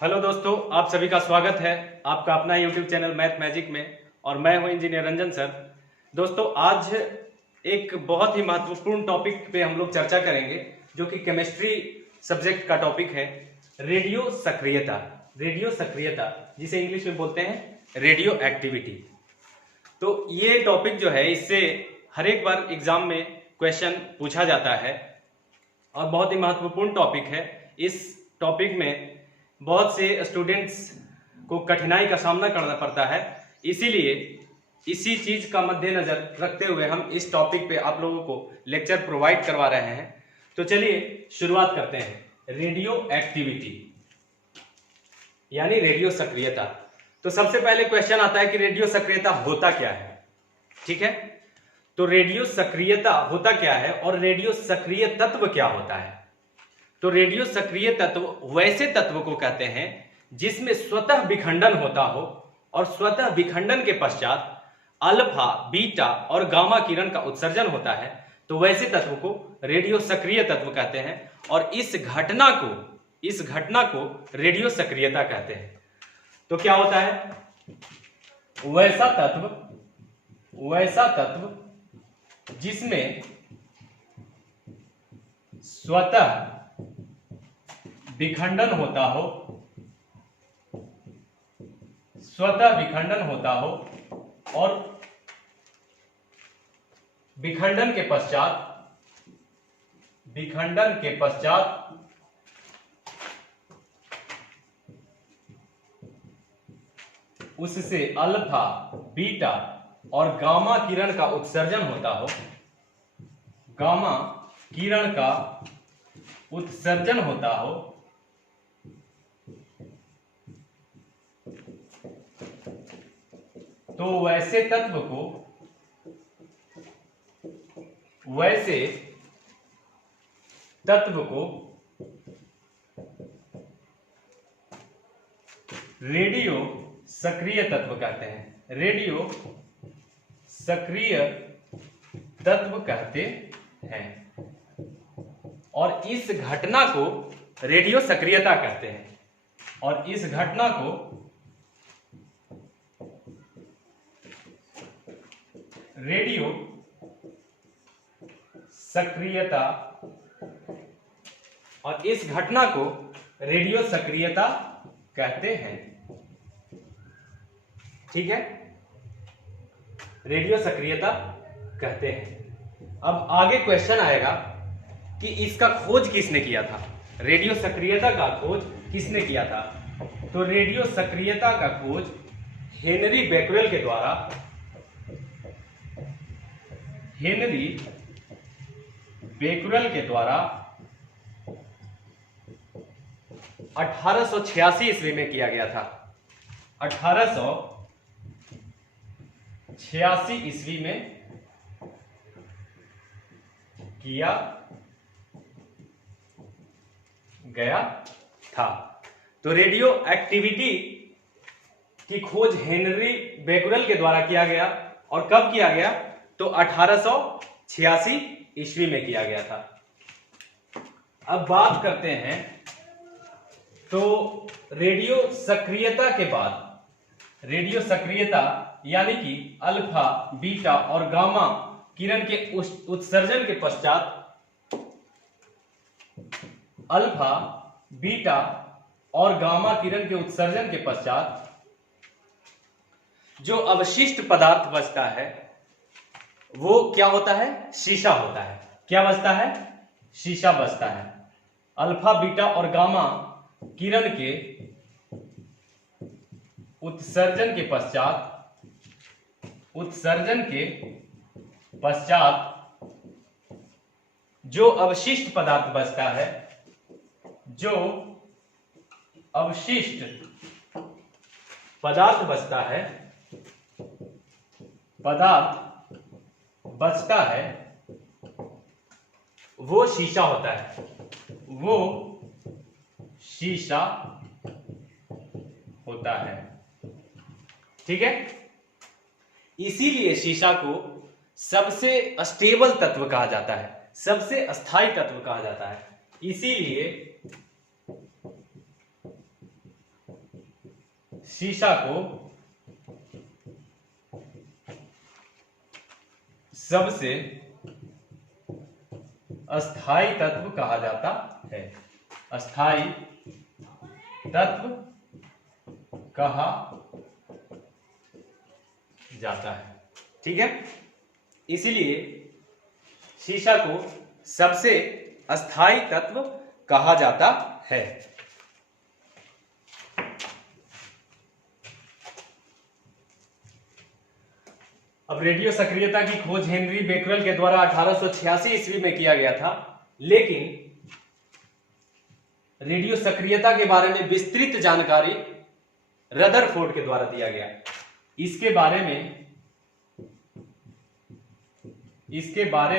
Hello दोस्तों, आप सभी का स्वागत है आपका अपना यूट्यूब चैनल मैथ मैजिक में। और मैं हूं इंजीनियर रंजन सर। दोस्तों, आज एक बहुत ही महत्वपूर्ण टॉपिक पे हम लोग चर्चा करेंगे, जो कि केमिस्ट्री सब्जेक्ट का टॉपिक है, रेडियो सक्रियता। रेडियो सक्रियता जिसे इंग्लिश में बोलते हैं रेडियो एक्टिविटी। तो ये टॉपिक जो है, इससे हर एक बार एग्जाम में क्वेश्चन पूछा जाता है और बहुत ही महत्वपूर्ण टॉपिक है। इस टॉपिक में बहुत से स्टूडेंट्स को कठिनाई का सामना करना पड़ता है, इसीलिए इसी चीज का मद्देनजर रखते हुए हम इस टॉपिक पे आप लोगों को लेक्चर प्रोवाइड करवा रहे हैं। तो चलिए शुरुआत करते हैं। रेडियो एक्टिविटी यानी रेडियो सक्रियता। तो सबसे पहले क्वेश्चन आता है कि रेडियो सक्रियता होता क्या है। ठीक है, तो रेडियो सक्रियता होता क्या है और रेडियो सक्रिय तत्व क्या होता है। तो रेडियो सक्रिय तत्व वैसे तत्व को कहते हैं जिसमें स्वतः विखंडन होता हो और स्वतः विखंडन के पश्चात अल्फा, बीटा और गामा किरण का उत्सर्जन होता है। तो वैसे तत्व को रेडियो सक्रिय तत्व कहते हैं और इस घटना को रेडियो सक्रियता कहते हैं। तो क्या होता है, वैसा तत्व जिसमें स्वतः विखंडन होता हो और विखंडन के पश्चात उससे अल्फा, बीटा और गामा किरण का उत्सर्जन होता हो। गामा किरण का उत्सर्जन होता हो तो वैसे तत्व को रेडियो सक्रिय तत्व कहते हैं। रेडियो सक्रिय तत्व कहते हैं और इस घटना को रेडियो सक्रियता कहते हैं। और इस घटना को रेडियो सक्रियता कहते हैं। ठीक है, रेडियो सक्रियता कहते हैं। अब आगे क्वेश्चन आएगा कि इसका खोज किसने किया था। रेडियो सक्रियता का खोज किसने किया था। तो रेडियो सक्रियता का खोज हेनरी बेक्वेल के द्वारा 1886 ईस्वी में किया गया था। 1886 ईस्वी में किया गया था। तो रेडियो एक्टिविटी की खोज हेनरी बेक्वेल के द्वारा किया गया। और कब किया गया, तो 1886 ईस्वी में किया गया था। अब बात करते हैं, तो रेडियो सक्रियता के बाद, रेडियो सक्रियता यानी कि अल्फा, बीटा और गामा किरण के उत्सर्जन के पश्चात अल्फा, बीटा और गामा किरण के उत्सर्जन के पश्चात जो अवशिष्ट पदार्थ बचता है वो क्या होता है, शीशा होता है। क्या बचता है, शीशा बचता है। अल्फा, बीटा और गामा किरण के उत्सर्जन के पश्चात जो अवशिष्ट पदार्थ बचता है, बचता है वो शीशा होता है। वो शीशा होता है। ठीक है, इसीलिए शीशा को सबसे स्टेबल तत्व कहा जाता है, सबसे अस्थायी तत्व कहा जाता है। इसीलिए शीशा को सबसे अस्थाई तत्व कहा जाता है। अस्थाई तत्व कहा जाता है। ठीक है, इसीलिए शीशा को सबसे अस्थाई तत्व कहा जाता है। अब रेडियो सक्रियता की खोज हेनरी बेकरल के द्वारा 1886 ईस्वी में किया गया था, लेकिन रेडियो सक्रियता के बारे में विस्तृत जानकारी रदरफोर्ड के द्वारा दिया गया। इसके बारे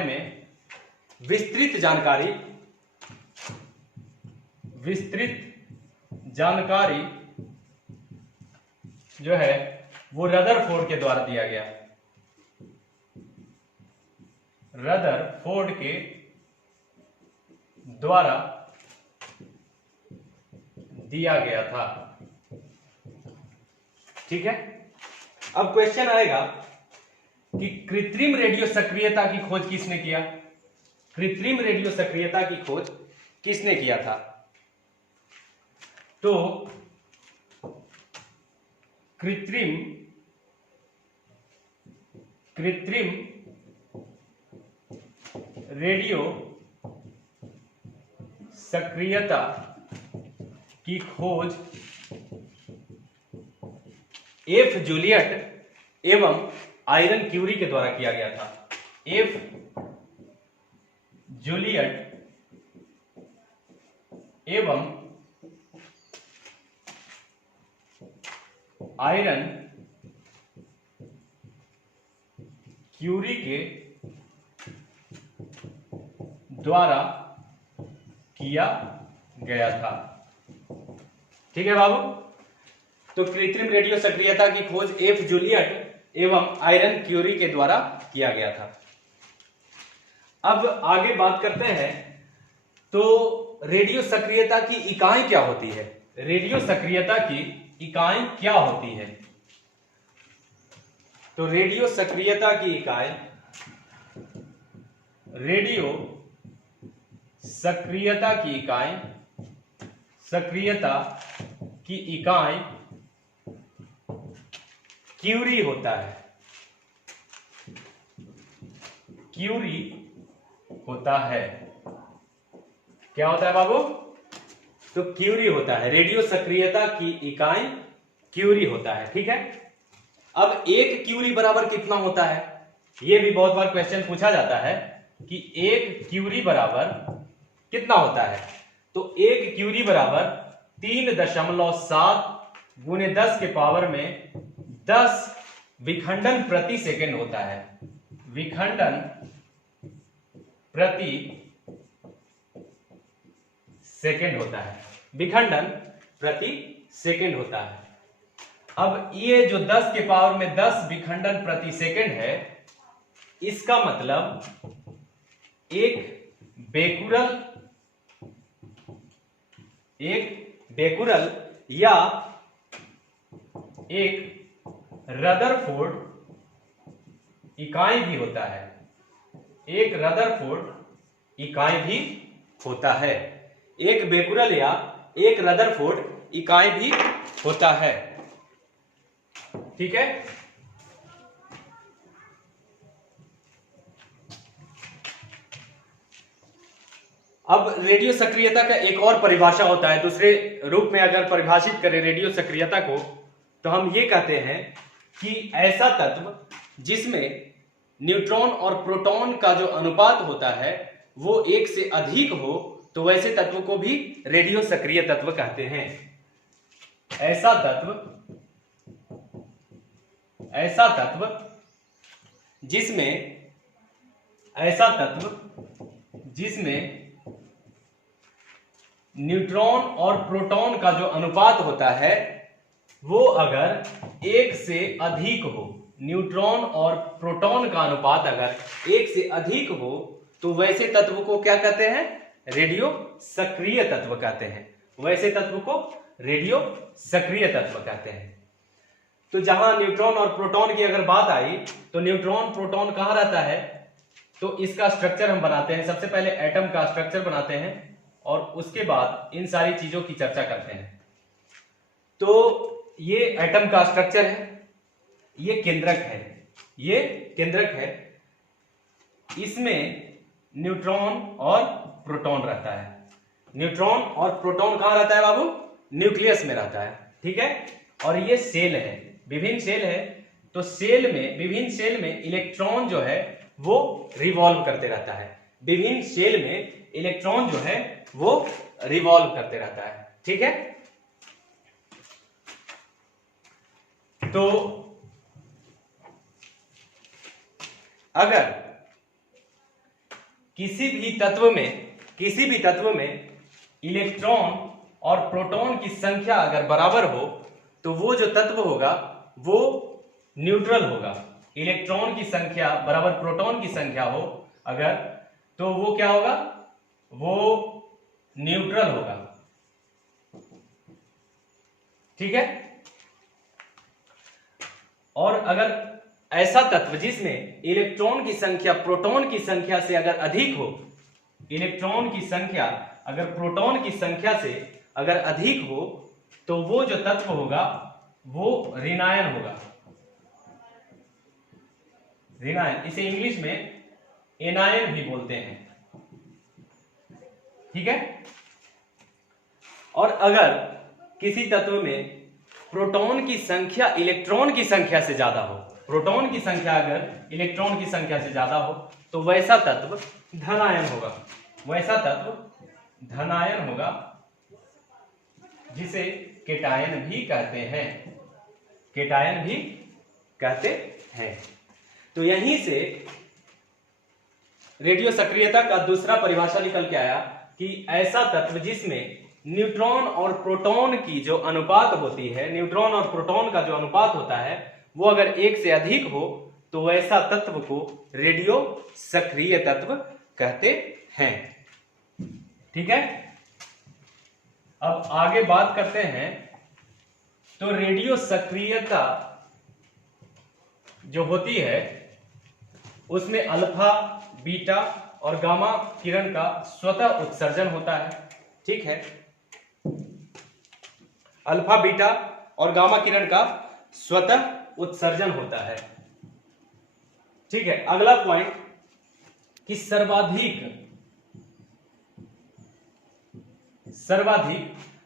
में विस्तृत जानकारी जो है वो रदरफोर्ड के द्वारा दिया गया। रदरफोर्ड के द्वारा दिया गया था। ठीक है, अब क्वेश्चन आएगा कि कृत्रिम रेडियो सक्रियता की खोज किसने किया? कृत्रिम रेडियो सक्रियता की खोज किसने किया था? तो कृत्रिम रेडियो सक्रियता की खोज एफ जूलियट एवं आयरन क्यूरी के द्वारा किया गया था। एफ जूलियट एवं आयरन क्यूरी के द्वारा किया गया था। ठीक है बाबू, तो कृत्रिम रेडियो सक्रियता की खोज एफ जूलियट एवं आयरन क्यूरी के द्वारा किया गया था। अब आगे बात करते हैं, तो रेडियो सक्रियता की इकाई क्या होती है? रेडियो सक्रियता की इकाई क्या होती है? तो रेडियो सक्रियता की इकाई क्यूरी होता है। क्यूरी होता है। क्या होता है बाबू? तो क्यूरी होता है। रेडियो सक्रियता की इकाई क्यूरी होता है। ठीक है, अब एक क्यूरी बराबर कितना होता है? यह भी बहुत बार क्वेश्चन पूछा जाता है कि एक क्यूरी बराबर कितना होता है। तो एक क्यूरी बराबर 3.7 गुने 10 के पावर में 10 विखंडन प्रति सेकंड होता है। विखंडन प्रति सेकंड होता है। विखंडन प्रति सेकंड होता है। अब ये जो 10 के पावर में 10 विखंडन प्रति सेकंड है, इसका मतलब एक बेकुरल या एक रदरफोर्ड इकाई भी होता है। एक रदरफोर्ड इकाई भी होता है। एक बेकुरल या एक रदरफोर्ड इकाई भी होता है। ठीक है, अब रेडियो सक्रियता का एक और परिभाषा होता है। दूसरे रूप में अगर परिभाषित करें रेडियो सक्रियता को, तो हम ये कहते हैं कि ऐसा तत्व जिसमें न्यूट्रॉन और प्रोटॉन का जो अनुपात होता है वो एक से अधिक हो, तो वैसे तत्व को भी रेडियो सक्रिय तत्व कहते हैं। ऐसा तत्व जिसमें न्यूट्रॉन और प्रोटॉन का जो अनुपात होता है वो अगर एक से अधिक हो, न्यूट्रॉन और प्रोटॉन का अनुपात अगर एक से अधिक हो, तो वैसे तत्व को क्या कहते हैं? रेडियो सक्रिय तत्व कहते हैं। वैसे तत्व को रेडियो सक्रिय तत्व कहते हैं। तो जहां न्यूट्रॉन और प्रोटॉन की अगर बात आई तो न्यूट्रॉन प्रोटॉन कहां रहता है, तो इसका स्ट्रक्चर हम बनाते हैं। सबसे पहले एटम का स्ट्रक्चर बनाते हैं और उसके बाद इन सारी चीजों की चर्चा करते हैं। तो ये एटम का स्ट्रक्चर है, ये केंद्रक है, ये केंद्रक है, इसमें न्यूट्रॉन और प्रोटॉन रहता है। न्यूट्रॉन और प्रोटॉन कहां रहता है बाबू, न्यूक्लियस में रहता है, ठीक है। और ये सेल है, विभिन्न सेल है, तो सेल में, विभिन्न सेल में इलेक्ट्रॉन जो है वो रिवॉल्व करते रहता है। विभिन्न सेल में इलेक्ट्रॉन जो है वो रिवॉल्व करते रहता है, ठीक है। तो अगर किसी भी तत्व में इलेक्ट्रॉन और प्रोटॉन की संख्या अगर बराबर हो तो वो जो तत्व होगा वो न्यूट्रल होगा। इलेक्ट्रॉन की संख्या बराबर प्रोटॉन की संख्या हो अगर, तो वो क्या होगा, वो न्यूट्रल होगा, ठीक है। और अगर ऐसा तत्व जिसमें इलेक्ट्रॉन की संख्या प्रोटॉन की संख्या से अगर अधिक हो, इलेक्ट्रॉन की संख्या अगर प्रोटॉन की संख्या से अगर अधिक हो, तो वो जो तत्व होगा वो ऋणायन होगा, ऋणायन। इसे इंग्लिश में एनायन भी बोलते हैं, ठीक है। और अगर किसी तत्व में प्रोटॉन की संख्या इलेक्ट्रॉन की संख्या से ज्यादा हो, प्रोटॉन की संख्या अगर इलेक्ट्रॉन की संख्या से ज्यादा हो, तो वैसा तत्व धनायन होगा, वैसा तत्व धनायन होगा, जिसे केटायन भी कहते हैं, केटायन भी कहते हैं। तो यहीं से रेडियो सक्रियता का दूसरा परिभाषा निकल के आया कि ऐसा तत्व जिसमें न्यूट्रॉन और प्रोटॉन की जो अनुपात होती है, न्यूट्रॉन और प्रोटॉन का जो अनुपात होता है वो अगर एक से अधिक हो, तो वैसा तत्व को रेडियो सक्रिय तत्व कहते हैं, ठीक है। अब आगे बात करते हैं। तो रेडियो सक्रियता जो होती है उसमें अल्फा, बीटा और गामा किरण का स्वतः उत्सर्जन होता है, ठीक है। अल्फा, बीटा और गामा किरण का स्वतः उत्सर्जन होता है, ठीक है। अगला पॉइंट कि सर्वाधिक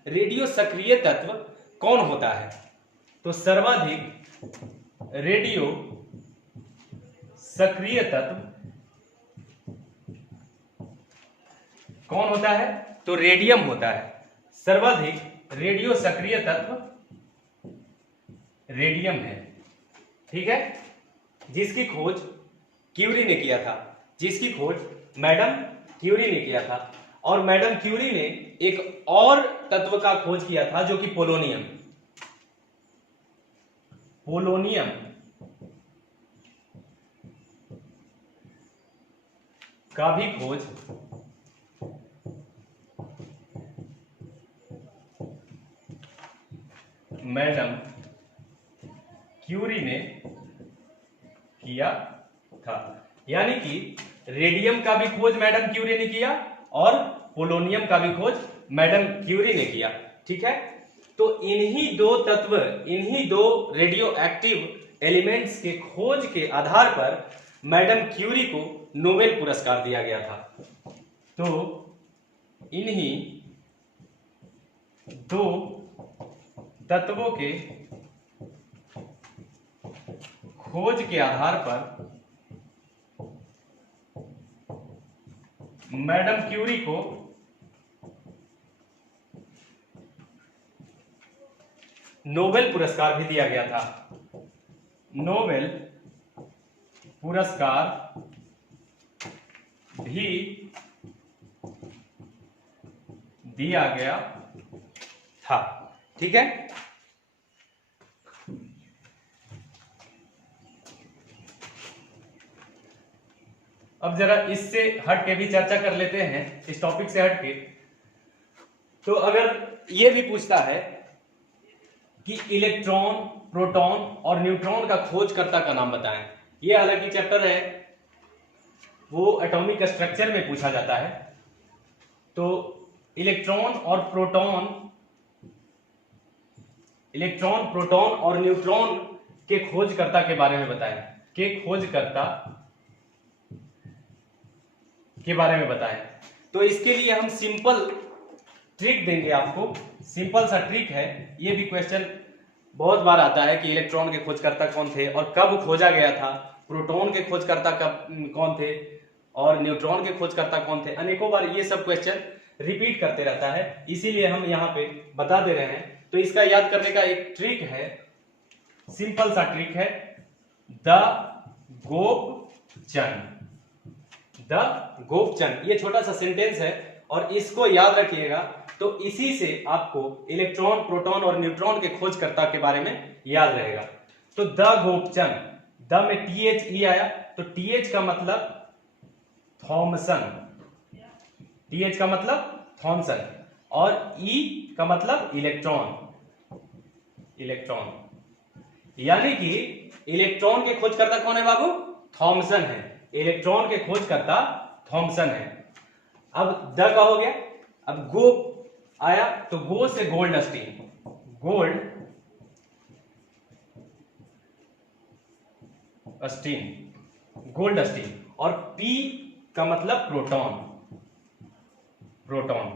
रेडियो सक्रिय तत्व कौन होता है। तो सर्वाधिक रेडियो सक्रिय तत्व कौन होता है, तो रेडियम होता है। सर्वाधिक रेडियो सक्रिय तत्व रेडियम है, ठीक है, जिसकी खोज क्यूरी ने किया था, जिसकी खोज मैडम क्यूरी ने किया था। और मैडम क्यूरी ने एक और तत्व का खोज किया था जो कि पोलोनियम, पोलोनियम का भी खोज मैडम क्यूरी ने किया था। यानी कि रेडियम का भी खोज मैडम क्यूरी ने किया और पोलोनियम का भी खोज मैडम क्यूरी ने किया, ठीक है। तो इन्हीं दो तत्व, इन्हीं दो रेडियो एक्टिव एलिमेंट्स के खोज के आधार पर मैडम क्यूरी को नोबेल पुरस्कार दिया गया था। तो इन्हीं दो तत्वों के खोज के आधार पर मैडम क्यूरी को नोबेल पुरस्कार भी दिया गया था। नोबेल पुरस्कार भी दिया गया था, ठीक है। अब जरा इससे हट के भी चर्चा कर लेते हैं, इस टॉपिक से हट के। तो अगर ये भी पूछता है कि इलेक्ट्रॉन, प्रोटॉन और न्यूट्रॉन का खोजकर्ता का नाम बताएं। ये हालांकि चैप्टर है, वो एटॉमिक स्ट्रक्चर में पूछा जाता है। तो इलेक्ट्रॉन, प्रोटॉन और न्यूट्रॉन के खोजकर्ता के बारे में बताएं, तो इसके लिए हम सिंपल ट्रिक देंगे आपको। सिंपल सा ट्रिक है, ये भी क्वेश्चन बहुत बार आता है कि इलेक्ट्रॉन के खोजकर्ता कौन थे और कब खोजा गया था, प्रोटॉन के खोजकर्ता कौन थे और न्यूट्रॉन के खोजकर्ता कौन थे। अनेकों बार ये सब क्वेश्चन रिपीट करते रहता है, इसीलिए हम यहाँ पे बता दे रहे हैं। तो इसका याद करने का एक ट्रिक है, सिंपल सा ट्रिक है, द गोपचन। ये छोटा सा सेंटेंस है और इसको याद रखिएगा, तो इसी से आपको इलेक्ट्रॉन, प्रोटॉन और न्यूट्रॉन के खोजकर्ता के बारे में याद रहेगा। तो द गोपचन, द में THE आया, तो TH का मतलब थॉमसन, और E का मतलब इलेक्ट्रॉन। यानी कि इलेक्ट्रॉन के खोजकर्ता कौन है बाबू? थॉमसन है। इलेक्ट्रॉन के खोजकर्ता थॉमसन है। अब द का हो गया, अब गो आया, तो गो से गोल्डस्टीन, और P का मतलब प्रोटॉन।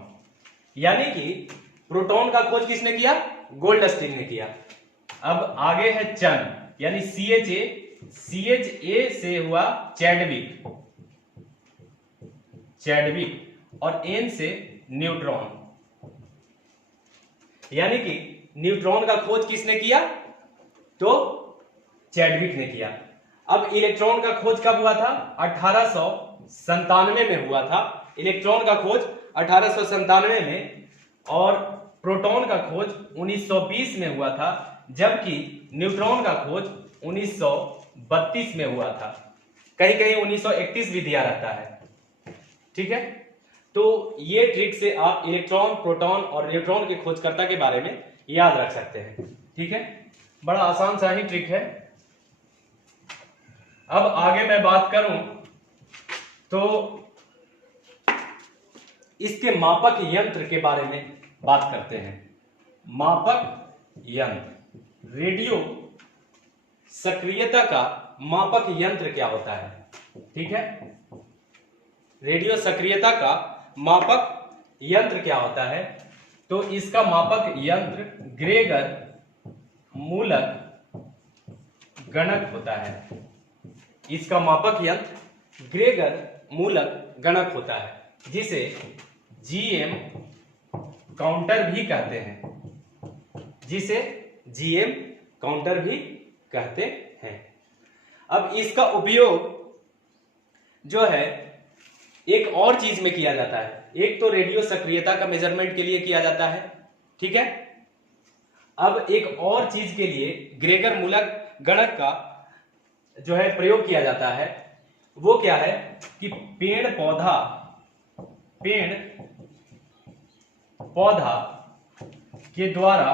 यानी कि प्रोटॉन का खोज किसने किया? गोल्डस्टीन ने किया। अब आगे है चन, यानी CHA से हुआ चैडविक, और N से न्यूट्रॉन। यानी कि न्यूट्रॉन का खोज किसने किया? तो चैडविक ने किया। अब इलेक्ट्रॉन का खोज कब हुआ था? 1897 में हुआ था इलेक्ट्रॉन का खोज, 1897 में, और प्रोटॉन का खोज 1920 में हुआ था, जबकि न्यूट्रॉन का खोज 1932 में हुआ था। कहीं कहीं 1931 भी दिया रहता है। ठीक है, तो ये ट्रिक से आप इलेक्ट्रॉन, प्रोटॉन और न्यूट्रॉन के खोजकर्ता के बारे में याद रख सकते हैं। ठीक है, बड़ा आसान सा ही ट्रिक है। अब आगे मैं बात करूं तो इसके मापक यंत्र के बारे में बात करते हैं। मापक यंत्र, रेडियो सक्रियता का मापक यंत्र क्या होता है? ठीक है, रेडियो सक्रियता का मापक यंत्र क्या होता है? तो इसका मापक यंत्र ग्रेगर मूलक गणक होता है। इसका मापक यंत्र ग्रेगर मूलक गणक होता है, जिसे GM काउंटर भी कहते हैं। अब इसका उपयोग जो है एक और चीज में किया जाता है। एक तो रेडियो सक्रियता का मेजरमेंट के लिए किया जाता है, ठीक है। अब एक और चीज के लिए ग्रेगर मूलक गणक का जो है प्रयोग किया जाता है, वो क्या है कि पेड़ पौधा के द्वारा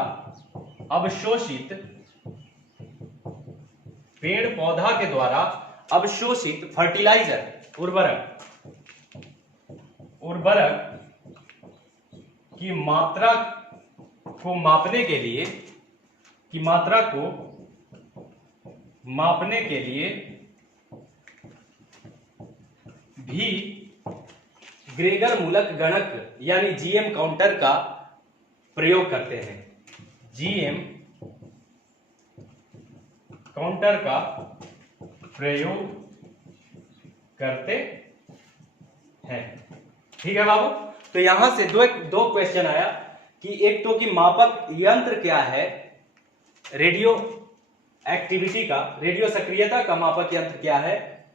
अवशोषित फर्टिलाइजर, उर्वरक की मात्रा को मापने के लिए भी ग्रेगर मूलक गणक यानी GM काउंटर का प्रयोग करते हैं। GM काउंटर का प्रयोग करते हैं। ठीक है बाबू, तो यहां से दो क्वेश्चन आया कि एक तो कि मापक यंत्र क्या है, रेडियो एक्टिविटी का, रेडियो सक्रियता का मापक यंत्र क्या है,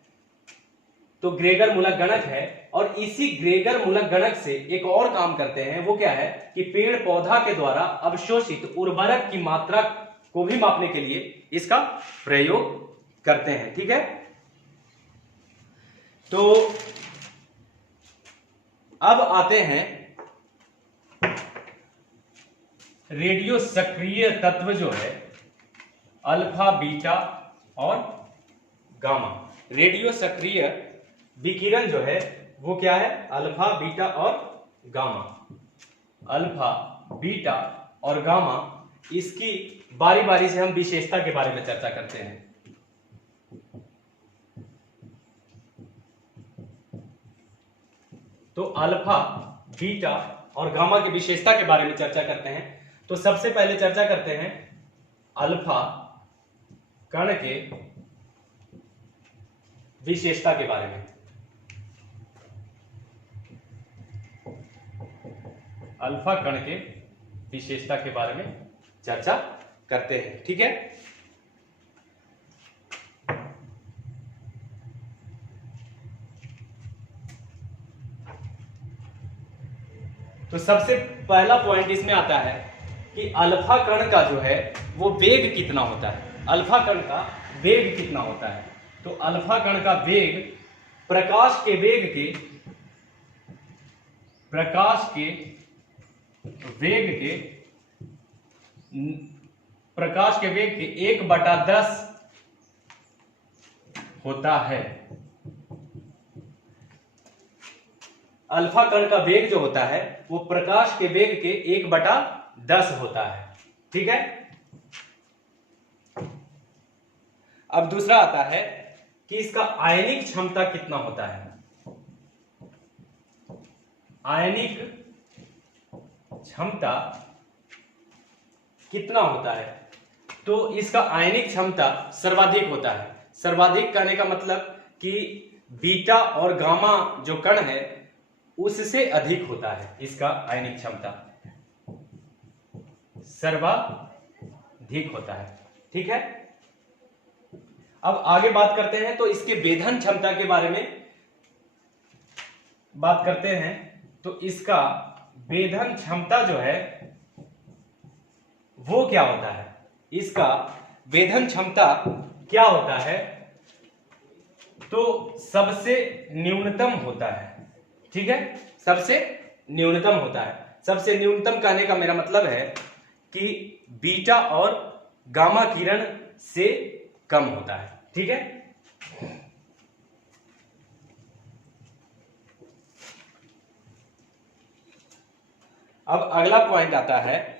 तो ग्रेगर मूलक गणक है। और इसी ग्रेगर मूलक गणक से एक और काम करते हैं, वो क्या है कि पेड़ पौधा के द्वारा अवशोषित उर्वरक की मात्रा को भी मापने के लिए इसका प्रयोग करते हैं। ठीक है, तो अब आते हैं रेडियो सक्रिय तत्व जो है अल्फा, बीटा और गामा। रेडियो सक्रिय विकिरण जो है वो क्या है? अल्फा, बीटा और गामा। अल्फा, बीटा और गामा, इसकी बारी बारी से हम विशेषता के बारे में चर्चा करते हैं। तो अल्फा, बीटा और गामा की विशेषता के बारे में चर्चा करते हैं। तो सबसे पहले चर्चा करते हैं अल्फा कण के विशेषता के बारे में। अल्फा कण के विशेषता के बारे में चर्चा करते हैं, ठीक है। तो सबसे पहला पॉइंट इसमें आता है कि अल्फा कण का जो है वो वेग कितना होता है। अल्फा कण का वेग कितना होता है? तो अल्फा कण का वेग प्रकाश के वेग के 1/10 होता है। अल्फा कण का वेग जो होता है वो प्रकाश के वेग के 1/10 होता है, ठीक है। अब दूसरा आता है कि इसका आयनिक क्षमता कितना होता है। आयनिक क्षमता कितना होता है? तो इसका आयनिक क्षमता सर्वाधिक होता है। सर्वाधिक कहने का मतलब कि बीटा और गामा जो कण है उससे अधिक होता है इसका आयनिक क्षमता, सर्वाधिक होता है, ठीक है। अब आगे बात करते हैं तो इसके वेधन क्षमता के बारे में बात करते हैं। तो इसका वेधन क्षमता जो है वो क्या होता है? इसका वेधन क्षमता क्या होता है? तो सबसे न्यूनतम होता है, ठीक है। सबसे न्यूनतम होता है। सबसे न्यूनतम कहने का मेरा मतलब है कि बीटा और गामा किरण से कम होता है, ठीक है। अब अगला पॉइंट आता है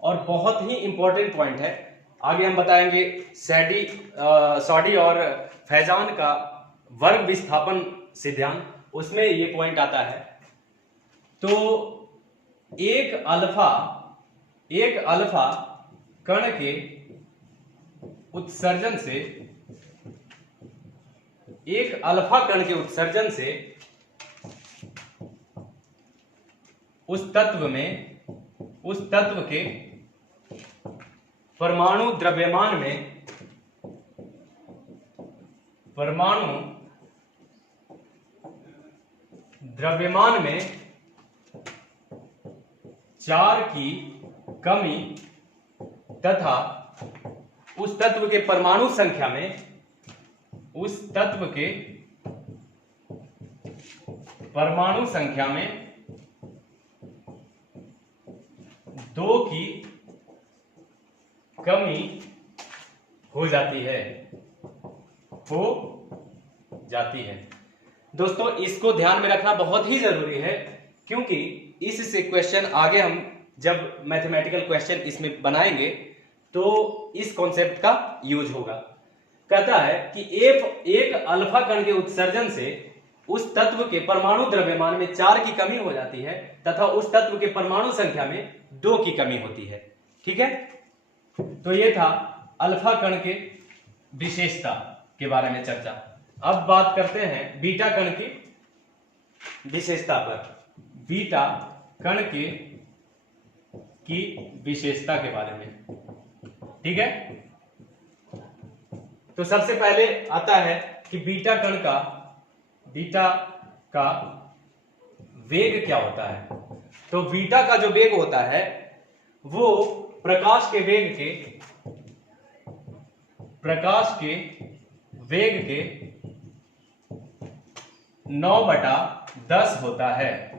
और बहुत ही इंपॉर्टेंट पॉइंट है। आगे हम बताएंगे सॉडी और फैजान का वर्ग विस्थापन सिद्धांत, उसमें ये पॉइंट आता है। तो एक अल्फा कण के उत्सर्जन से उस तत्व के परमाणु द्रव्यमान में 4 की कमी तथा उस तत्व के परमाणु संख्या में 2 की कमी हो जाती है। दोस्तों इसको ध्यान में रखना बहुत ही जरूरी है, क्योंकि इससे क्वेश्चन आगे हम जब मैथमेटिकल क्वेश्चन इसमें बनाएंगे तो इस कॉन्सेप्ट का यूज होगा। कहता है कि एक अल्फा कण के उत्सर्जन से उस तत्व के परमाणु द्रव्यमान में 4 की कमी हो जाती है तथा उस तत्व के परमाणु संख्या में 2 की कमी होती है, ठीक है। तो ये था अल्फा कण के विशेषता के बारे में चर्चा। अब बात करते हैं बीटा कण की विशेषता पर। बीटा कण की विशेषता के बारे में, ठीक है। तो सबसे पहले आता है कि बीटा का वेग क्या होता है। तो बीटा का जो वेग होता है वो प्रकाश के वेग के 9/10 होता है।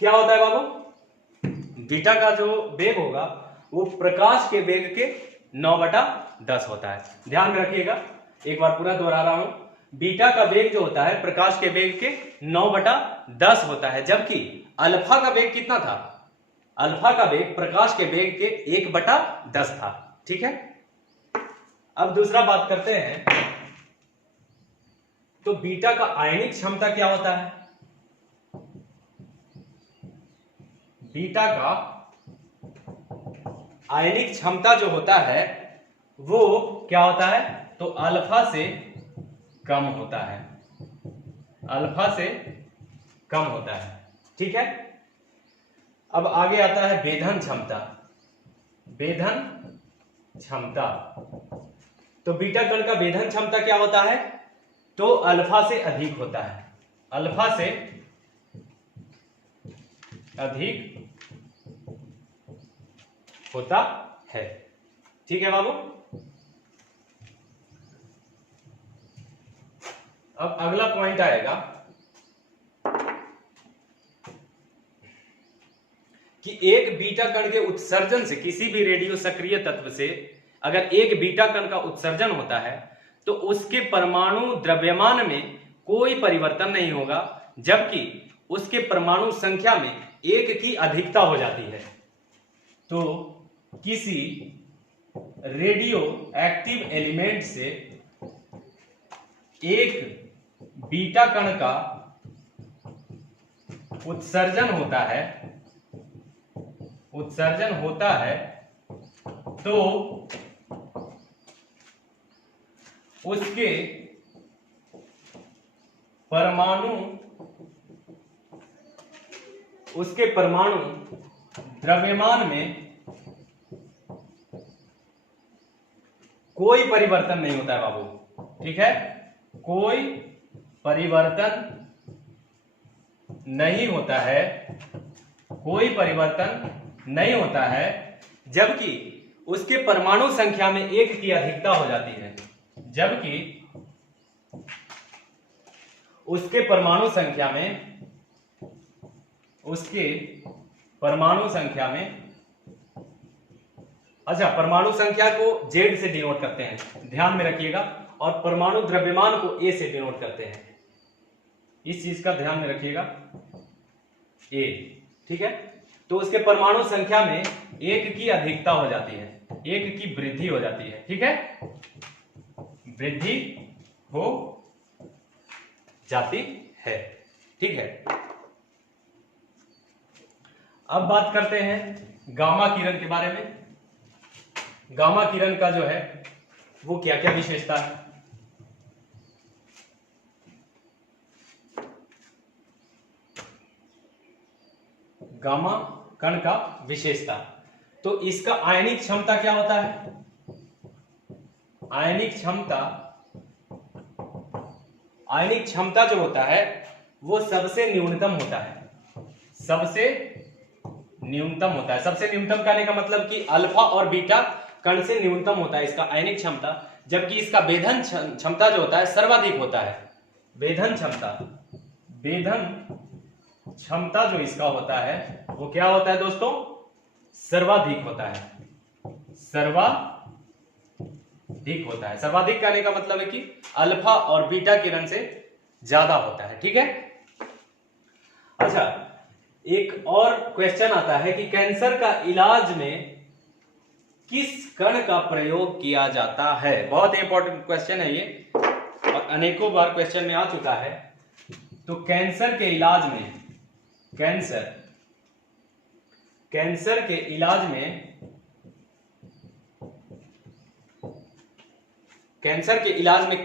क्या होता है बाबू, बीटा का जो वेग होगा वो प्रकाश के वेग के 9/10 होता है। ध्यान में रखिएगा, एक बार पूरा दोहरा रहा हूं, बीटा का वेग जो होता है प्रकाश के वेग के 9/10 होता है, जबकि अल्फा का वेग कितना था, अल्फा का वेग प्रकाश के वेग के 1/10 था। ठीक है, अब दूसरा बात करते हैं, तो बीटा का आयनिक क्षमता क्या होता है, बीटा का आयनिक क्षमता जो होता है वो क्या होता है, तो अल्फा से कम होता है, अल्फा से कम होता है। ठीक है, अब आगे आता है वेधन क्षमता, वेधन क्षमता, तो बीटा कण का वेधन क्षमता क्या होता है, तो अल्फा से अधिक होता है, अल्फा से अधिक होता है। ठीक है बाबू, अब अगला पॉइंट आएगा कि एक बीटा कण के उत्सर्जन से, किसी भी रेडियो सक्रिय तत्व से अगर एक बीटा कण का उत्सर्जन होता है तो उसके परमाणु द्रव्यमान में कोई परिवर्तन नहीं होगा, जबकि उसके परमाणु संख्या में एक की अधिकता हो जाती है। तो किसी रेडियो एक्टिव एलिमेंट से एक बीटा कण का उत्सर्जन होता है तो उसके परमाणु द्रव्यमान में कोई परिवर्तन नहीं होता है बाबू। ठीक है, कोई परिवर्तन नहीं होता है, कोई परिवर्तन नहीं होता है, जबकि उसके परमाणु संख्या में एक की अधिकता हो जाती है, जबकि उसके परमाणु संख्या में अच्छा, परमाणु संख्या को Z से डिनोट करते हैं, ध्यान में रखिएगा, और परमाणु द्रव्यमान को A से डिनोट करते हैं, इस चीज का ध्यान में रखिएगा, A। ठीक है, तो उसके परमाणु संख्या में एक की अधिकता हो जाती है, एक की वृद्धि हो जाती है। ठीक है, वृद्धि हो जाती है। ठीक है, अब बात करते हैं गामा किरण के बारे में। गामा किरण का जो है वो क्या क्या विशेषता है, गामा कण का विशेषता, तो इसका आयनिक क्षमता क्या होता है, आयनिक क्षमता जो होता है वो सबसे न्यूनतम होता है, सबसे न्यूनतम होता है। सबसे न्यूनतम कहने का मतलब कि अल्फा और बीटा कण से न्यूनतम होता है इसका आयनिक क्षमता, जबकि इसका वेधन क्षमता जो होता है सर्वाधिक होता है। वेधन क्षमता जो इसका होता है वो क्या होता है दोस्तों, सर्वाधिक होता है, सर्वाधिक होता है। सर्वाधिक कहने का मतलब है कि अल्फा और बीटा किरण से ज्यादा होता है। ठीक है, अच्छा, एक और क्वेश्चन आता है कि कैंसर का इलाज में किस कण का प्रयोग किया जाता है। बहुत इंपॉर्टेंट क्वेश्चन है ये और अनेकों बार क्वेश्चन में आ चुका है। तो कैंसर के इलाज में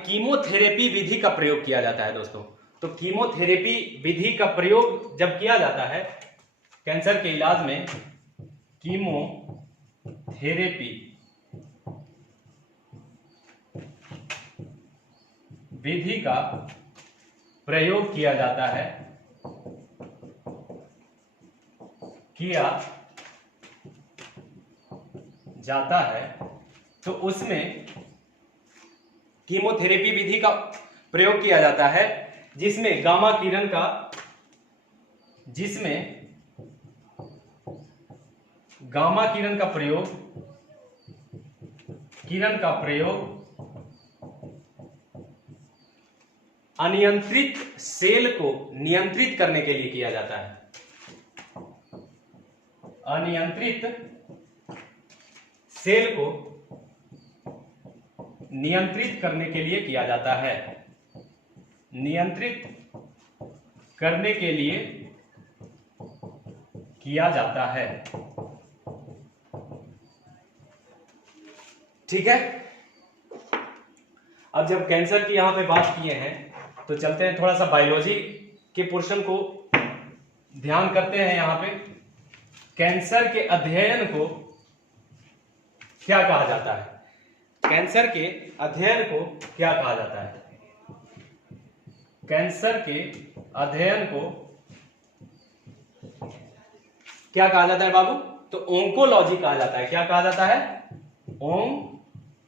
कीमोथेरेपी विधि का प्रयोग किया जाता है दोस्तों। तो कीमोथेरेपी विधि का प्रयोग जब किया जाता है कैंसर के इलाज में, कीमोथेरेपी विधि का प्रयोग किया जाता है तो उसमें कीमोथेरेपी विधि का प्रयोग किया जाता है जिसमें गामा किरण का प्रयोग अनियंत्रित सेल को नियंत्रित करने के लिए किया जाता है। अनियंत्रित सेल को नियंत्रित करने के लिए किया जाता है। नियंत्रित करने के लिए किया जाता है। ठीक है। अब जब कैंसर की यहां पे बात किए हैं तो चलते हैं थोड़ा सा बायोलॉजी के पोर्शन को ध्यान करते हैं। यहां पे कैंसर के अध्ययन को क्या कहा जाता है? कैंसर के अध्ययन को क्या कहा जाता है? कैंसर के अध्ययन को क्या कहा जाता है बाबू? तो ओंकोलॉजी कहा जाता है। क्या कहा जाता है?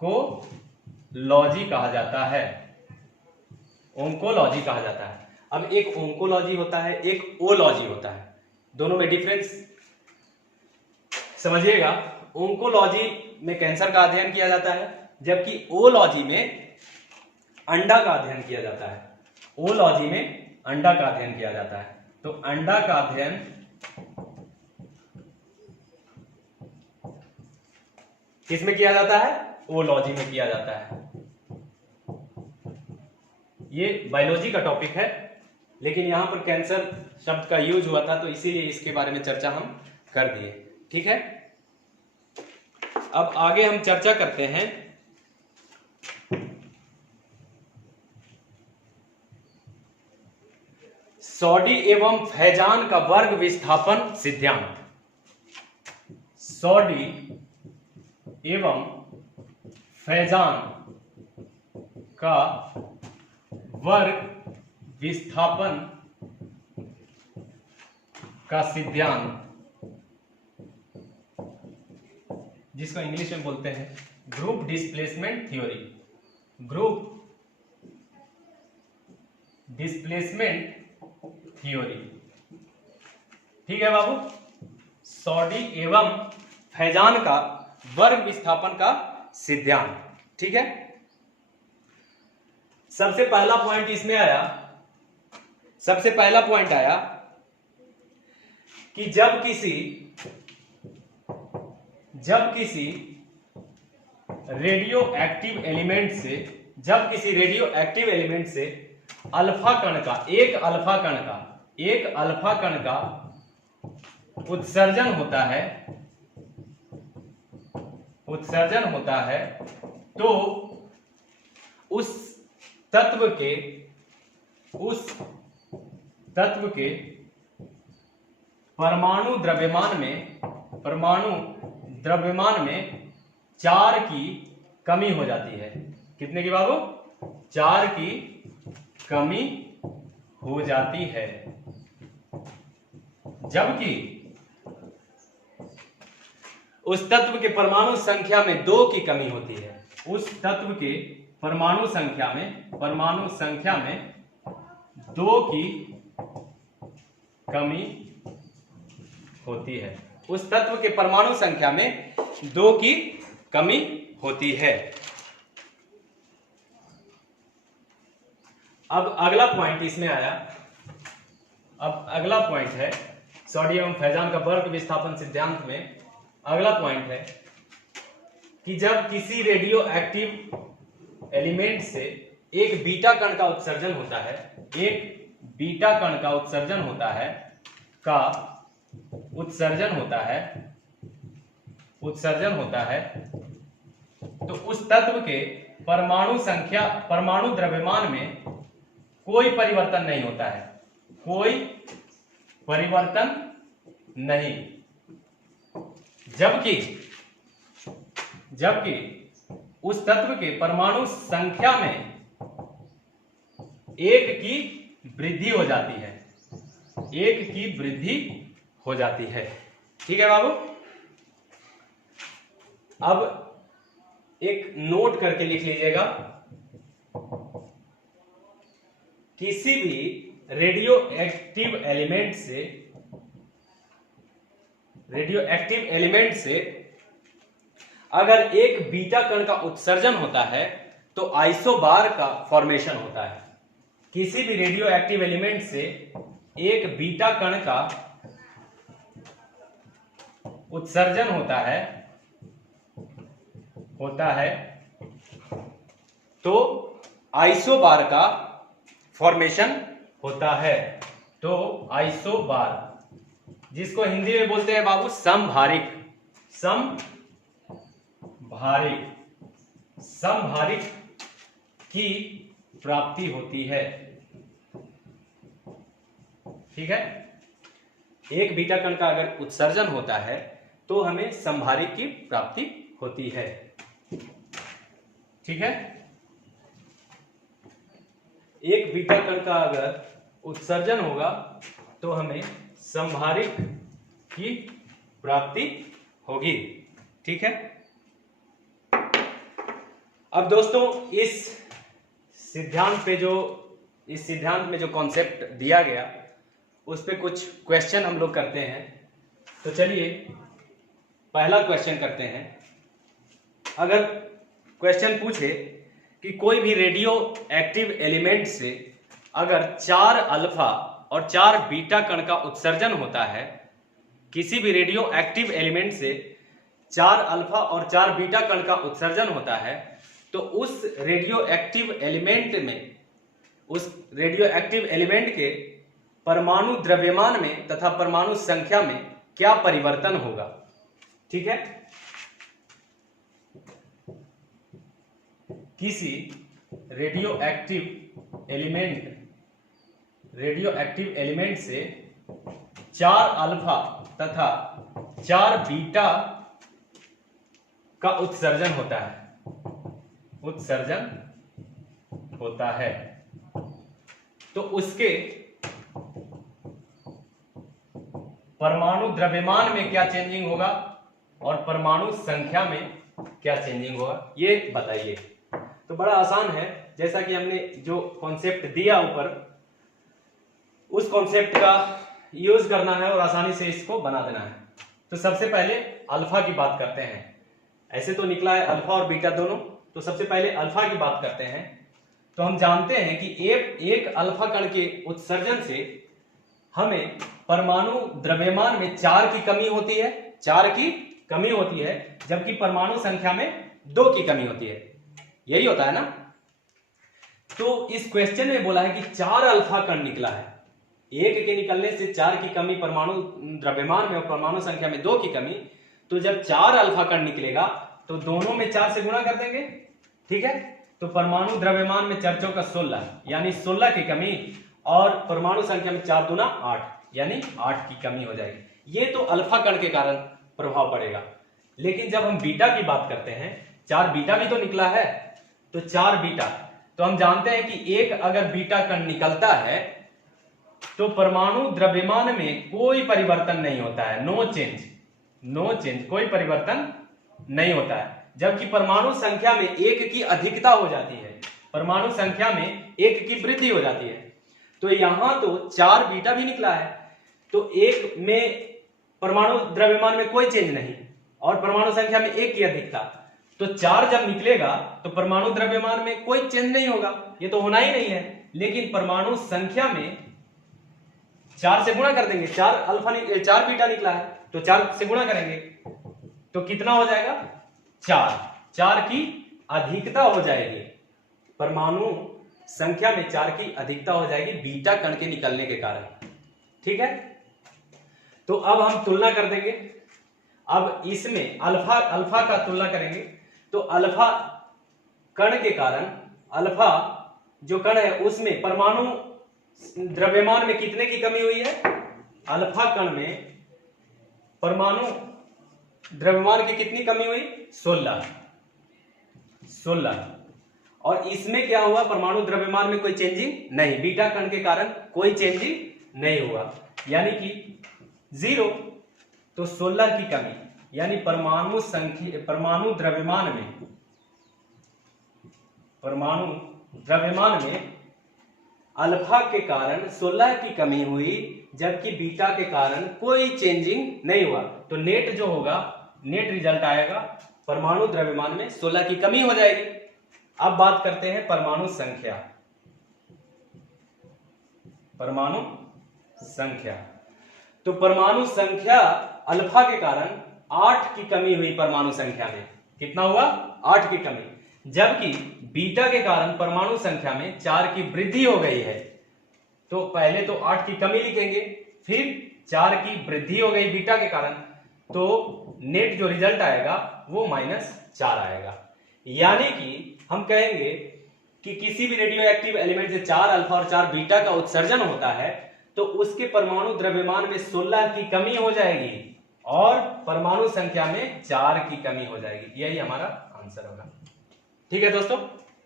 ओंकोलॉजी कहा जाता है। ओंकोलॉजी कहा जाता है। अब एक ओंकोलॉजी होता है, एक ओलॉजी होता है, दोनों में डिफरेंस समझिएगा। ओंकोलॉजी में कैंसर का अध्ययन किया जाता है, जबकि ओलॉजी में अंडा का अध्ययन किया जाता है। ओलॉजी में अंडा का अध्ययन किया जाता है। तो अंडा का अध्ययन किसमें किया जाता है? ओलॉजी में किया जाता है। ये बायोलॉजी का टॉपिक है, लेकिन यहां पर कैंसर शब्द का यूज हुआ था तो इसीलिए इसके बारे में चर्चा हम कर दिए। ठीक है। अब आगे हम चर्चा करते हैं सॉडी एवं फैजान का वर्ग विस्थापन सिद्धांत। सॉडी एवं फैजान का वर्ग विस्थापन का सिद्धांत, जिसको इंग्लिश में बोलते हैं group displacement theory. Group displacement theory. ठीक है बाबू। सॉडी एवं फैजान का वर्ग विस्थापन का सिद्धांत। ठीक है। सबसे पहला पॉइंट इसमें आया, सबसे पहला पॉइंट आया कि जब किसी रेडियो एक्टिव एलिमेंट से अल्फा कण का एक अल्फा कण का उत्सर्जन होता है तो उस तत्व के परमाणु द्रव्यमान में 4 की कमी हो जाती है। कितने की बाबू? 4 की कमी हो जाती है। जबकि उस तत्व के परमाणु संख्या में 2 की कमी होती है। उस तत्व के परमाणु संख्या में 2 की कमी होती है। उस तत्व के परमाणु संख्या में 2 की कमी होती है। अब अगला पॉइंट इसमें आया। अब अगला पॉइंट है सोडियम एवं फैजान का वर्ग विस्थापन सिद्धांत में अगला पॉइंट है कि जब किसी रेडियो एक्टिव एलिमेंट से एक बीटा कण का उत्सर्जन होता है तो उस तत्व के परमाणु द्रव्यमान में कोई परिवर्तन नहीं होता है। कोई परिवर्तन नहीं। जबकि उस तत्व के परमाणु संख्या में 1 की वृद्धि हो जाती है। 1 की वृद्धि हो जाती है। ठीक है बाबू। अब एक नोट करके लिख लीजिएगा, किसी भी रेडियो एक्टिव एलिमेंट से रेडियो एक्टिव एलिमेंट से अगर एक बीटा कण का उत्सर्जन होता है तो आइसोबार का फॉर्मेशन होता है। किसी भी रेडियो एक्टिव एलिमेंट से एक बीटा कण का उत्सर्जन होता है तो आइसोबार का फॉर्मेशन होता है। तो आइसोबार, जिसको हिंदी में बोलते हैं बाबू समभारिक, समभारिक की प्राप्ति होती है। ठीक है, एक बीटा कण का अगर उत्सर्जन होता है तो हमें समभारिक की प्राप्ति होती है। ठीक है, एक बीटा कण का अगर उत्सर्जन होगा तो हमें समभारिक की प्राप्ति होगी। ठीक है, अब दोस्तों इस सिद्धांत में जो कॉन्सेप्ट दिया गया उस पे कुछ क्वेश्चन हम लोग करते हैं। तो चलिए पहला क्वेश्चन करते हैं। अगर क्वेश्चन पूछे कि कोई भी रेडियो एक्टिव एलिमेंट से अगर 4 अल्फा और 4 बीटा कण का उत्सर्जन होता है, किसी भी रेडियो एक्टिव एलिमेंट से 4 अल्फा और 4 बीटा कण का उत्सर्जन होता है तो उस रेडियो एक्टिव एलिमेंट के परमाणु द्रव्यमान में तथा परमाणु संख्या में क्या परिवर्तन होगा। ठीक है, किसी रेडियो एक्टिव एलिमेंट से 4 अल्फा तथा 4 बीटा का उत्सर्जन होता है तो उसके परमाणु द्रव्यमान में क्या चेंजिंग होगा और परमाणु संख्या में क्या चेंजिंग होगा, ये बताइए। तो बड़ा आसान है, जैसा कि हमने जो कॉन्सेप्ट दिया ऊपर उस कॉन्सेप्ट का यूज करना है और आसानी से इसको बना देना है। तो सबसे पहले अल्फा की बात करते हैं। ऐसे तो निकला है अल्फा और बीटा दोनों, तो सबसे पहले अल्फा की बात करते हैं। तो हम जानते हैं कि एक अल्फा कण के उत्सर्जन से हमें परमाणु द्रव्यमान में 4 की कमी होती है, जबकि परमाणु संख्या में 2 की कमी होती है। यही होता है ना। तो इस क्वेश्चन में बोला है कि 4 अल्फा कण निकला है, एक के निकलने से 4 की कमी परमाणु द्रव्यमान में और परमाणु संख्या में 2 की कमी। तो जब 4 अल्फा कण निकलेगा तो दोनों में 4 से गुणा कर देंगे। ठीक है, तो परमाणु द्रव्यमान में 4 चौका 16 यानी 16 की कमी और परमाणु संख्या में 4 दूना 8 यानी 8 की कमी हो जाएगी। ये तो अल्फा कण के कारण प्रभाव पड़ेगा। लेकिन जब हम बीटा की बात करते हैं, 4 बीटा भी तो निकला है, तो 4 बीटा, तो हम जानते हैं कि एक अगर बीटा कण निकलता है तो परमाणु द्रव्यमान में कोई परिवर्तन नहीं होता है, नो चेंज, कोई परिवर्तन नहीं होता है। जबकि परमाणु संख्या में 1 की अधिकता हो जाती है, परमाणु संख्या में 1 की वृद्धि हो जाती है। तो यहां तो 4 बीटा भी निकला है, तो 1 में परमाणु द्रव्यमान में कोई चेंज नहीं और परमाणु संख्या में 1 की अधिकता, तो 4 जब निकलेगा तो परमाणु द्रव्यमान में कोई चेंज नहीं होगा, ये तो होना ही नहीं है। लेकिन परमाणु संख्या में 4 से गुणा कर देंगे, 4 बीटा निकला है तो 4 से गुणा करेंगे तो कितना हो जाएगा, 4 की अधिकता हो जाएगी, परमाणु संख्या में 4 की अधिकता हो जाएगी बीटा कण के निकलने के कारण। ठीक है, तो अब हम तुलना कर देंगे। अब इसमें अल्फा का तुलना करेंगे तो अल्फा कण के कारण, अल्फा जो कण है उसमें परमाणु द्रव्यमान में कितने की कमी हुई है, अल्फा कण में परमाणु द्रव्यमान की कितनी कमी हुई, 16। और इसमें क्या हुआ, परमाणु द्रव्यमान में कोई चेंजिंग नहीं, बीटा कण के कारण कोई चेंजिंग नहीं हुआ, यानी कि 0। तो 16 की कमी यानी परमाणु द्रव्यमान में अल्फा के कारण 16 की कमी हुई जबकि बीटा के कारण कोई चेंजिंग नहीं हुआ। तो नेट जो होगा, नेट रिजल्ट आएगा परमाणु द्रव्यमान में 16 की कमी हो जाएगी। अब बात करते हैं परमाणु संख्या। परमाणु संख्या, तो परमाणु संख्या अल्फा के कारण 8 की कमी हुई परमाणु संख्या में। कितना हुआ? 8 की कमी। जबकि बीटा के कारण परमाणु संख्या में 4 की वृद्धि हो गई है। तो पहले तो 8 की कमी लिखेंगे, फिर 4 की वृद्धि हो गई बीटा के कारण, तो नेट जो रिजल्ट आएगा वो -4 आएगा। यानी कि हम कहेंगे कि किसी भी रेडियो एक्टिव एलिमेंट से 4 अल्फा और 4 बीटा का उत्सर्जन होता है तो उसके परमाणु द्रव्यमान में 16 की कमी हो जाएगी और परमाणु संख्या में 4 की कमी हो जाएगी। यही हमारा आंसर होगा। ठीक है दोस्तों,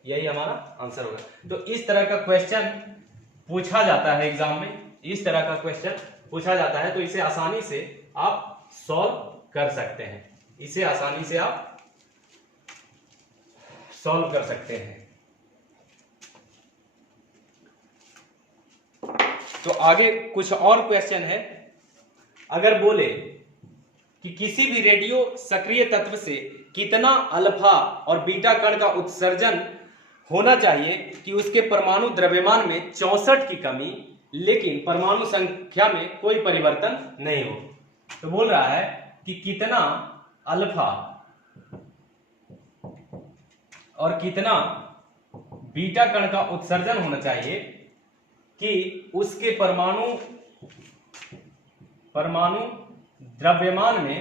यही हमारा आंसर होगा। तो इस तरह का क्वेश्चन पूछा जाता है एग्जाम में, इस तरह का क्वेश्चन पूछा जाता है, तो इसे आसानी से आप सॉल्व कर सकते हैं, इसे आसानी से आप सॉल्व कर सकते हैं। तो आगे कुछ और क्वेश्चन है। अगर बोले कि किसी भी रेडियो सक्रिय तत्व से कितना अल्फा और बीटा कण का उत्सर्जन होना चाहिए कि उसके परमाणु द्रव्यमान में 64 की कमी लेकिन परमाणु संख्या में कोई परिवर्तन नहीं हो। तो बोल रहा है कि कितना अल्फा और कितना बीटा कण का उत्सर्जन होना चाहिए कि उसके परमाणु द्रव्यमान में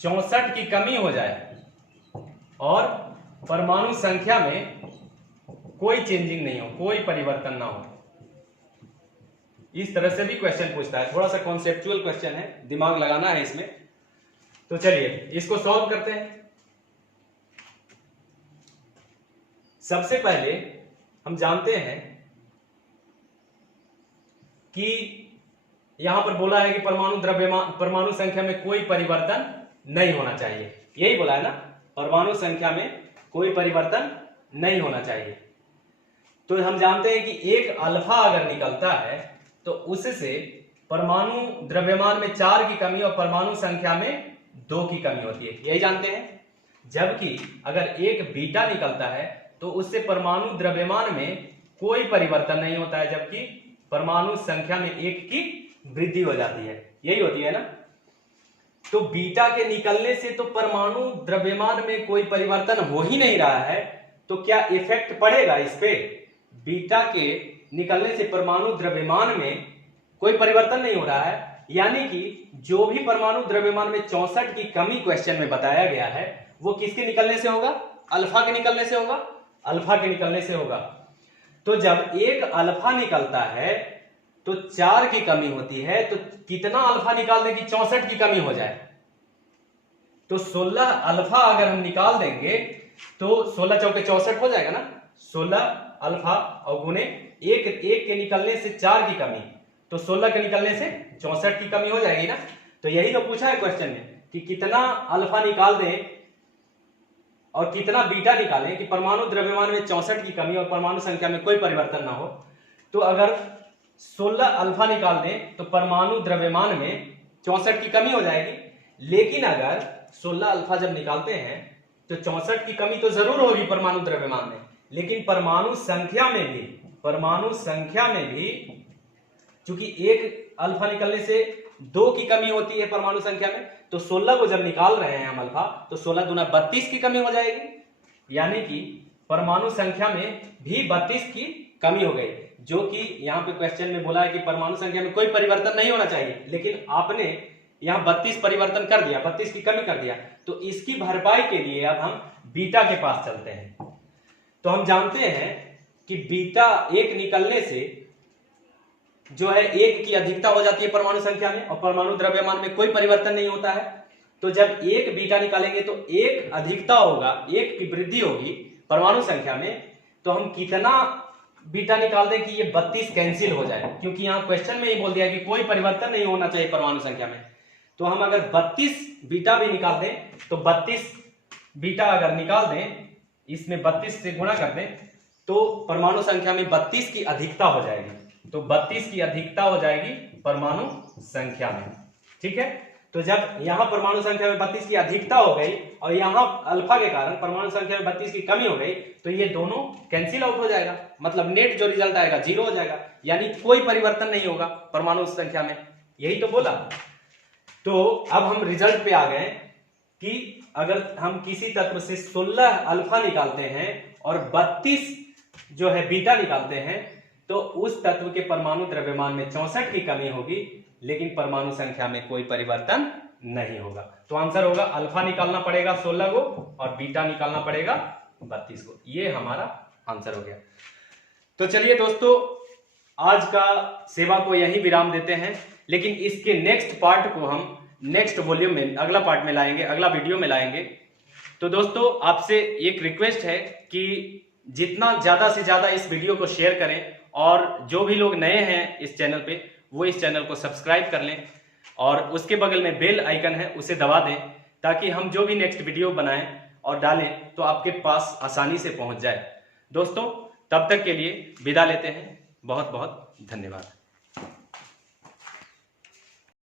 64 की कमी हो जाए और परमाणु संख्या में कोई चेंजिंग नहीं हो, कोई परिवर्तन ना हो। इस तरह से भी क्वेश्चन पूछता है। थोड़ा सा कॉन्सेप्चुअल क्वेश्चन है, दिमाग लगाना है इसमें। तो चलिए इसको सॉल्व करते हैं। सबसे पहले हम जानते हैं कि यहां पर बोला है कि परमाणु द्रव्यमान, परमाणु संख्या में कोई परिवर्तन नहीं होना चाहिए। यही बोला है ना, परमाणु संख्या में कोई परिवर्तन नहीं होना चाहिए। तो हम जानते हैं कि एक अल्फा अगर निकलता है तो उससे परमाणु द्रव्यमान में 4 की कमी और परमाणु संख्या में 2 की कमी होती है, यही जानते हैं। जबकि अगर एक बीटा निकलता है तो उससे परमाणु द्रव्यमान में कोई परिवर्तन नहीं होता है, जबकि परमाणु संख्या में 1 की वृद्धि हो जाती है, यही होती है ना। तो बीटा के निकलने से तो परमाणु द्रव्यमान में कोई परिवर्तन हो ही नहीं रहा है, तो क्या इफेक्ट पड़ेगा इस पे? बीटा के निकलने से परमाणु द्रव्यमान में कोई परिवर्तन नहीं हो रहा है, यानी कि जो भी परमाणु द्रव्यमान में 64 की कमी क्वेश्चन में बताया गया है वो किसके निकलने से होगा? अल्फा के निकलने से होगा, अल्फा के निकलने से होगा। तो जब एक अल्फा निकलता है तो 4 की कमी होती है, तो कितना अल्फा निकाल दें कि 64 की कमी हो जाए? तो 16 अल्फा अगर हम निकाल देंगे तो 16 चौके 64 हो जाएगा ना। 16 अल्फा और गुने एक के निकलने से 4 की कमी, तो 16 के निकलने से 64 की कमी हो जाएगी ना। तो यही तो पूछा है क्वेश्चन में कि कितना अल्फा निकाल दें और कितना बीटा निकालें कि परमाणु द्रव्यमान में 64 की कमी और परमाणु संख्या में कोई परिवर्तन ना हो। तो अगर 16 अल्फा निकाल दें तो परमाणु द्रव्यमान में 64 की कमी हो जाएगी, लेकिन अगर 16 अल्फा जब निकालते हैं तो 64 की कमी तो जरूर होगी परमाणु द्रव्यमान में, लेकिन परमाणु संख्या में भी चूंकि एक अल्फा निकलने से 2 की कमी होती है परमाणु संख्या में, तो 16 को जब निकाल रहे हैं हम अल्फा तो 16 दूना 32 की कमी हो जाएगी, यानी कि परमाणु संख्या में भी 32 की कमी हो गई। जो कि यहाँ पे क्वेश्चन में बोला है कि परमाणु संख्या में कोई परिवर्तन नहीं होना चाहिए, लेकिन आपने यहाँ 32 परिवर्तन कर दिया, 32 की कमी कर दिया। तो इसकी भरपाई के लिए अब हम बीटा के पास चलते हैं। तो हम जानते हैं कि बीटा 1 निकलने से जो है 1 की अधिकता हो जाती है परमाणु संख्या में और परमाणु द्रव्यमान में कोई परिवर्तन नहीं होता है। तो जब 1 बीटा निकालेंगे तो 1 अधिकता होगा, 1 की वृद्धि होगी परमाणु संख्या में। तो हम कितना बीटा निकाल दें कि ये 32 कैंसिल हो जाए, क्योंकि यहाँ क्वेश्चन में ही बोल दिया कि कोई परिवर्तन नहीं होना चाहिए परमाणु संख्या में। तो हम अगर 32 बीटा भी निकाल दें तो 32 बीटा अगर निकाल दें, इसमें 32 से गुणा कर दें तो परमाणु संख्या में 32 की अधिकता हो जाएगी। तो 32 की अधिकता हो जाएगी परमाणु संख्या में। ठीक है, तो जब यहां परमाणु संख्या में 32 की अधिकता हो गई और यहां अल्फा के कारण परमाणु संख्या में 32 की कमी हो गई, तो ये दोनों कैंसिल आउट हो जाएगा, मतलब नेट जो रिजल्ट आएगा 0 हो जाएगा, यानी कोई परिवर्तन नहीं होगा परमाणु संख्या में। यही तो बोला। तो अब हम रिजल्ट पे आ गए कि अगर हम किसी तत्व से 16 अल्फा निकालते हैं और 32 जो है बीटा निकालते हैं, तो उस तत्व के परमाणु द्रव्यमान में 64 की कमी होगी, लेकिन परमाणु संख्या में कोई परिवर्तन नहीं होगा। तो आंसर होगा अल्फा निकालना पड़ेगा 16 को और बीटा निकालना पड़ेगा 32 को। ये हमारा आंसर हो गया। तो चलिए दोस्तों, आज का सेवा को यही विराम देते हैं, लेकिन इसके नेक्स्ट पार्ट को हम नेक्स्ट वॉल्यूम में, अगला पार्ट में लाएंगे, अगला वीडियो में लाएंगे। तो दोस्तों, आपसे एक रिक्वेस्ट है कि जितना ज्यादा से ज्यादा इस वीडियो को शेयर करें, और जो भी लोग नए हैं इस चैनल पे वो इस चैनल को सब्सक्राइब कर लें, और उसके बगल में बेल आइकन है उसे दबा दें, ताकि हम जो भी नेक्स्ट वीडियो बनाएं और डालें तो आपके पास आसानी से पहुंच जाए। दोस्तों, तब तक के लिए विदा लेते हैं। बहुत बहुत धन्यवाद।